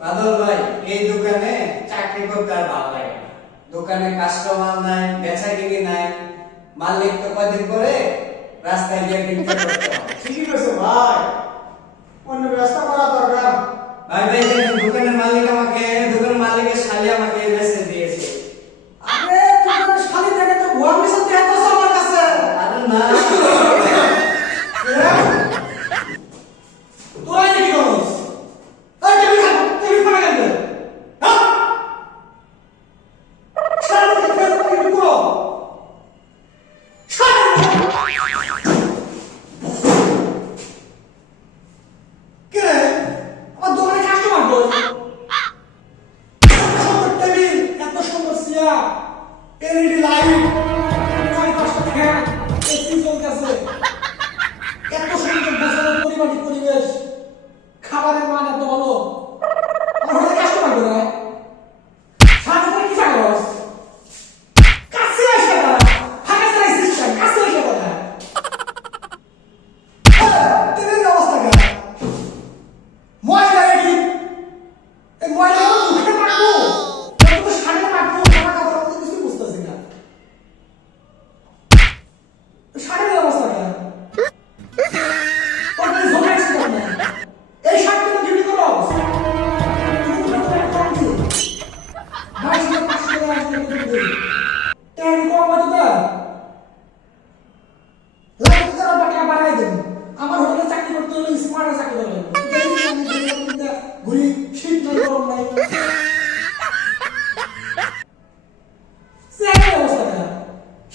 বাদল ভাই, এই দোকানে চাকরি করতে আর ভালো লাগে না। দোকানে কাস্টমার নাই, বেচাকেনি নাই, মালিক তো কদিন পরে রাস্তায় গিয়ে বিক্রি করতে হবে। ঠিকই কইছো ভাই, অন্য ব্যবস্থা করা দরকার। ভাই ভাই, দেখেন দোকানের মালিক আমাকে, দোকানের মালিকের শালি আমাকে মেসেজ দিয়েছে। আরে তোমার শালি থেকে তো ভুয়া মেসেজ দেখাচ্ছ আমার কাছে। আরে না, তোরা কি করছ? এই টিভি ফোনে গেল। হ্যাঁ? শালি থেকে কি করো? শালি কে রে? আমার দোকানে কাস্টমার কই? সুন্দর টেবিল, এত সুন্দর চেয়ার, এলইডি লাইট, চারপাশে ফ্যান, এসি চলতেছে, এত সুন্দর গোছানো পরিপাটি পরিবেশ, খাবারের মান এত ভালো। আমার হোটেলে কাস্টমার কই রে? সাথে করে কি চাকরস? কাছে এসে দাঁড়া, ফাঁকা ছাড়াই সিস্টেম, কাছে এসে দাঁড়া। টেবিলের অবস্থা কেন? ময়লা এটি, এই ময়লা মুখে মাখবো, তো সামনে মাখবো, জামা কাপড় আমি কিছু বুঝতেছি না। শাড়ির অবস্থা কেন? তোর কি জমে আছে কেন? এই শাড়ি তুমি ডিউটি করো? তুমি তো একটা কম দিও। 22,500 টাকা আসলে দিবে। টাইম কম আছে তো? লাইট করা টাকা বাড়াই দেব। আমার হোটেলে চাকরি করতে হলে স্মার্ট চাকরি করতে হবে। ঘুরি শীত নাই গরম নাই। সেই অবস্থা কেন?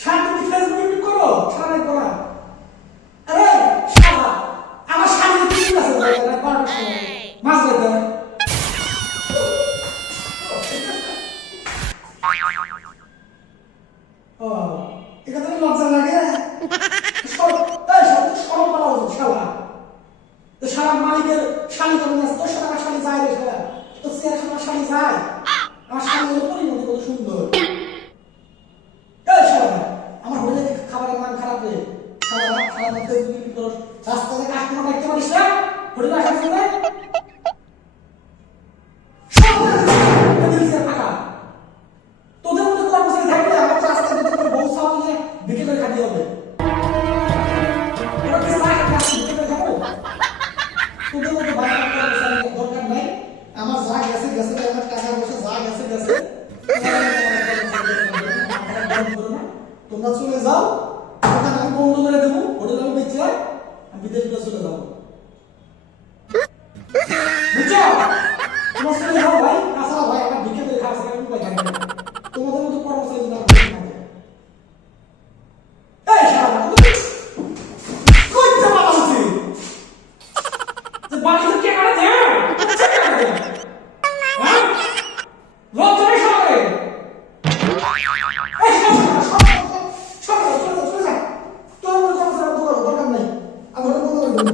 শাড়ি তুমি ফেসবুকে কি করো? শাড়ি পরা। আরে শালা, আমার শাড়ি কি আছে ভাই? না পারছ। মাছ ধরতে। ও, এখানে লজ্জা লাগে? সব এই সব সরম বলা উচিত শালা। তো শালা মালিকের শালি কেমন আছে? তোর সাথে আমার শালি যায় রে শালা। তো চেয়ার সাথে আমার শালি যায়। আমার শালি হলো পরিণতি কত সুন্দর। এই শালা, আমার হোটেলে খাবারের মান খারাপ রে। শালা মধ্যে বিক্রি করো। রাস্তাতে কাস্টমার দেখতে পারিস না? হোটেলে আসার জন্য সব হোটেল চেয়ার ফাঁকা। তোদের মধ্যে কর্মচারী থাকলে আমার রাস্তায় যেতে করে বউ সামনে নিয়ে বিক্রি করে খাটি হবে। ওরা কি চায় আমি আসছি বিক্রি করে খাবো? তোদের মধ্যে ভালো কর্মচারী দরকার নাই। আমার যা গেছে গেছে, আমার টাকা পয়সা যা গেছে গেছে। তোমরা চলে যাও, দোকান আমি বন্ধ করে দেবো, হোটেল আমি বেঁচে আমি বিদেশ চলে যাবো। বুঝছো? তোমরা চলে যাও ভাই, আসলে ভাই আমার বিক্রি করে খাওয়া আমি উপায় থাকে না। তোমাদের মতো কর্মচারী যদি আমার থাকে। এই শালা, তুমি কই যাবা বলছি? যে বাড়িতে কে কাটে দে? কে কাটে দে? হ্যাঁ? লজ্জা নেই সবাই। এই সব চলে যা। তোর মতো কর্মচারী দরকার নাই। আমার বন্ধ করে দেবো।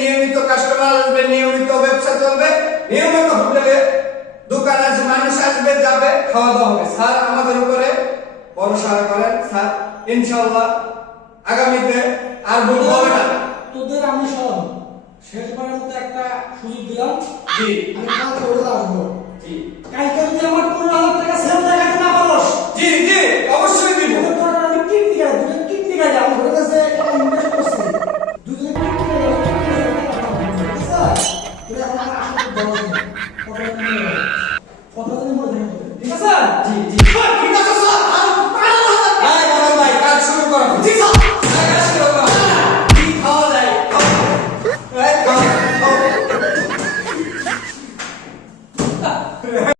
নিয়মিত কাস্টমার আসবে, নিয়মিত ব্যবসা চলবে, নিয়মিত হোটেলে দোকান আছে, মানুষ আসবে যাবে, খাওয়া দাওয়া হবে। স্যার আমাদের উপরে ভরসা করেন স্যার, ইনশাআল্লাহ আগামীতে আর ভুল হবে না। তোদের আমি শোন, শেষবারের মতো একটা সুযোগ দিলাম। জি আমি কালকে হোটেলে আসবো। জি কালকে যদি আমার 15,000 টাকা সেল দেখাতে না পারোস, জি জি অবশ্যই দিব। তোদের তোর আমি কিডনি কাটে, দুজন কিডনি কাটে। আমি হোটেলে যে টাকা ইনভেস্ট করছি, দুজনে কিডনি কাটে, ঠিক আছে? তোরা এখন আমার আসলে বড় কথা জানি মনে থাকে, ঠিক আছে? জি জি